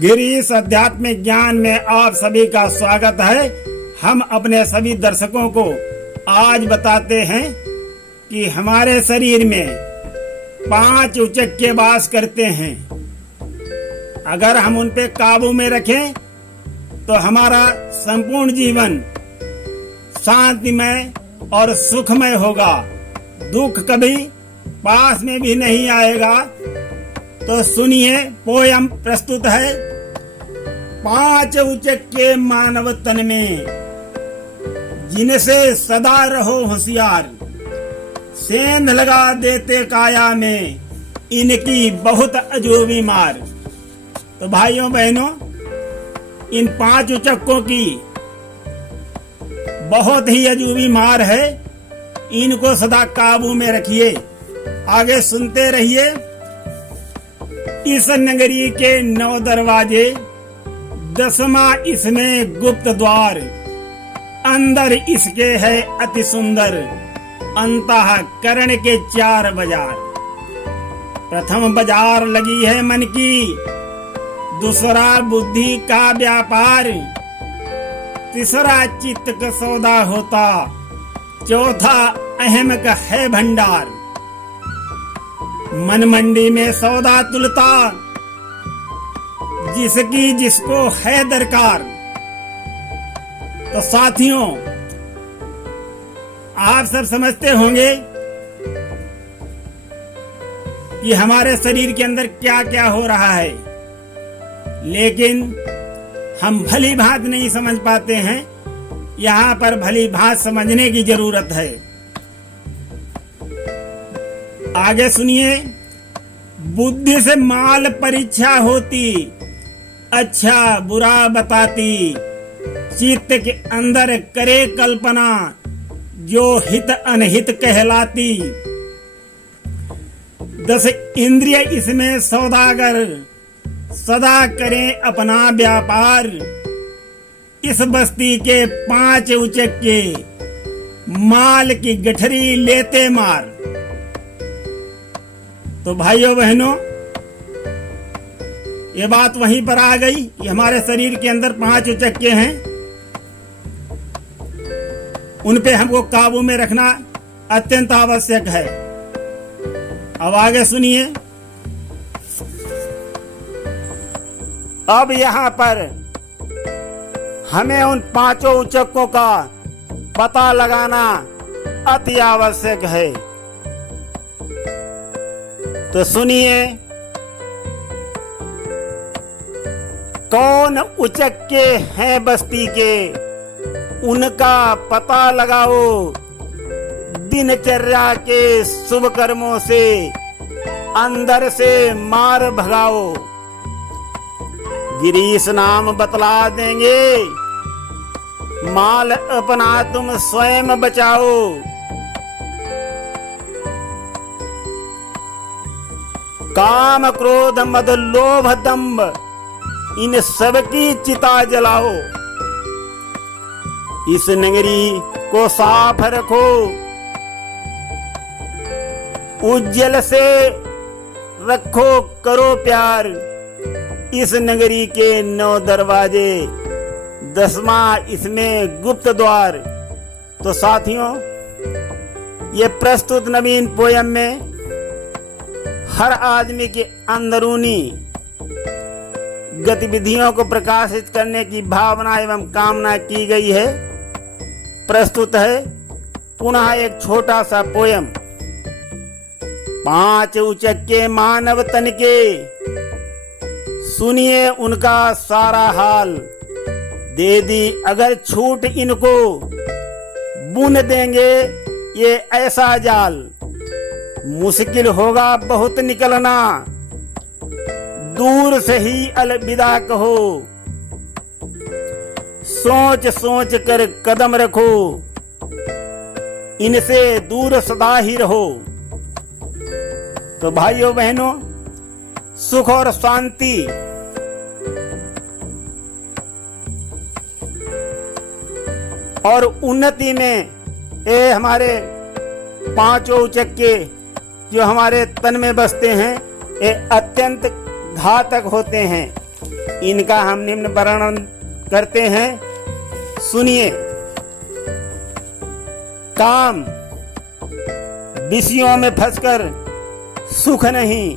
गिरीश आध्यात्मिक ज्ञान में आप सभी का स्वागत है। हम अपने सभी दर्शकों को आज बताते हैं कि हमारे शरीर में 5 उचक्के वास करते हैं। अगर हम उन पे काबू में रखें तो हमारा संपूर्ण जीवन शांतिमय और सुखमय होगा। दुख कभी पास में भी नहीं आएगा। तो सुनिए, पोयम प्रस्तुत है। 5 उचक्के मानव तन में, जिनसे सदा रहो होशियार। सेंध लगा देते काया में, इनकी बहुत अजूबी मार। तो भाइयों बहनों, इन 5 उचक्कों की बहुत ही अजूबी मार है। इनको सदा काबू में रखिए। आगे सुनते रहिए। इस नगरी के 9 दरवाजे, 10वां इसमें गुप्त द्वार। अंदर इसके है अति सुंदर, अंतःकरण के 4 बाजार। प्रथम बाजार लगी है मन की, दूसरा बुद्धि का व्यापार। तीसरा चित्त का सौदा होता, चौथा अहम का है भंडार। मन मंडी में सौदा तुलता, जिसकी जिसको है दरकार। तो साथियों, आप सब समझते होंगे कि हमारे शरीर के अंदर क्या क्या हो रहा है, लेकिन हम भली भांति नहीं समझ पाते हैं। यहाँ पर भली भांति समझने की जरूरत है। आगे सुनिए। बुद्धि से माल परीक्षा होती, अच्छा बुरा बताती। चित्त के अंदर करे कल्पना, जो हित अनहित कहलाती। 10 इंद्रिय इसमें सौदागर, सदा करें अपना व्यापार। इस बस्ती के 5 उचक्के, माल की गठरी लेते मार। तो भाइयों बहनों, ये बात वहीं पर आ गई कि हमारे शरीर के अंदर 5 उचक्के हैं। उन पे हमको काबू में रखना अत्यंत आवश्यक है। अब आगे सुनिए। अब यहाँ पर हमें उन 5 उचक्कों का पता लगाना अति आवश्यक है। तो सुनिए, कौन उचक्के हैं बस्ती के, उनका पता लगाओ। दिनचर्या के शुभ कर्मों से अंदर से मार भगाओ। गिरीश नाम बतला देंगे, माल अपना तुम स्वयं बचाओ। काम क्रोध मद लोभ दंभ, इन सब की चिता जलाओ। इस नगरी को साफ रखो, उज्जवल से रखो करो प्यार। इस नगरी के 9 दरवाजे, 10वां इसमें गुप्त द्वार। तो साथियों, ये प्रस्तुत नवीन पोयम में हर आदमी के अंदरूनी गतिविधियों को प्रकाशित करने की भावना एवं कामना की गई है। प्रस्तुत है पुनः एक छोटा सा पोयम। 5 उचक्के मानव तन के, सुनिए उनका सारा हाल। दे दी अगर छूट इनको, बुन देंगे ये ऐसा जाल। मुश्किल होगा बहुत निकलना, दूर से ही अलविदा कहो। सोच सोच कर कदम रखो, इनसे दूर सदा ही रहो। तो भाइयों बहनों, सुख और शांति और उन्नति में ये हमारे 5 उचक्के जो हमारे तन में बसते हैं, ये अत्यंत घातक होते हैं। इनका हम निम्न वर्णन करते हैं, सुनिए। काम विषयों में फंसकर सुख नहीं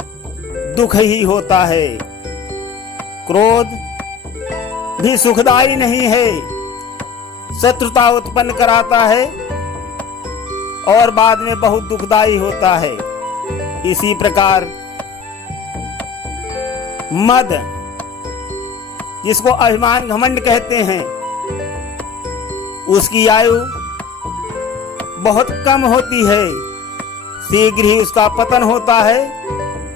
दुख ही होता है। क्रोध भी सुखदायी नहीं है, शत्रुता उत्पन्न कराता है और बाद में बहुत दुखदायी होता है। इसी प्रकार मद, जिसको अभिमान घमंड कहते हैं, उसकी आयु बहुत कम होती है, शीघ्र ही उसका पतन होता है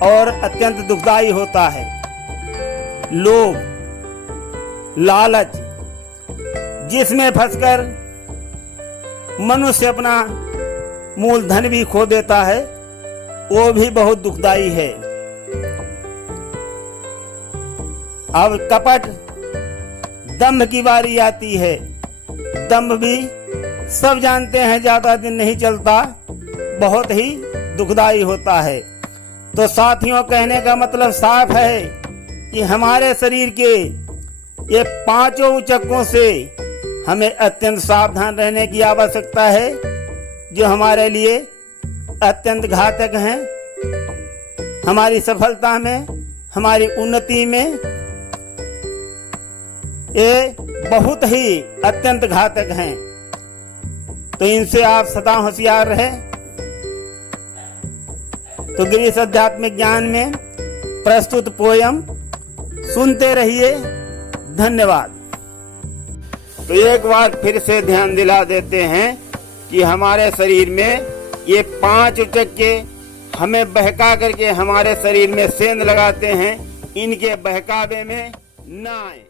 और अत्यंत दुखदायी होता है। लोभ, लालच, जिसमें फंसकर मनुष्य अपना मूलधन भी खो देता है, वो भी बहुत दुखदायी है। अब कपट, दंभ की बारी आती है। दंभ भी सब जानते हैं ज्यादा दिन नहीं चलता, बहुत ही दुखदायी होता है। तो साथियों, कहने का मतलब साफ है कि हमारे शरीर के ये पांचों उचक्कों से हमें अत्यंत सावधान रहने की आवश्यकता है, जो हमारे लिए अत्यंत घातक हैं। हमारी सफलता में, हमारी उन्नति में ये बहुत ही अत्यंत घातक हैं। तो इनसे आप सदा होशियार रहें। तो गिरीश आध्यात्मिक ज्ञान में प्रस्तुत पोयम सुनते रहिए। धन्यवाद। तो एक बार फिर से ध्यान दिला देते हैं कि हमारे शरीर में ये 5 उचक्के हमें बहका करके हमारे शरीर में सेंध लगाते हैं, इनके बहकावे में ना आए।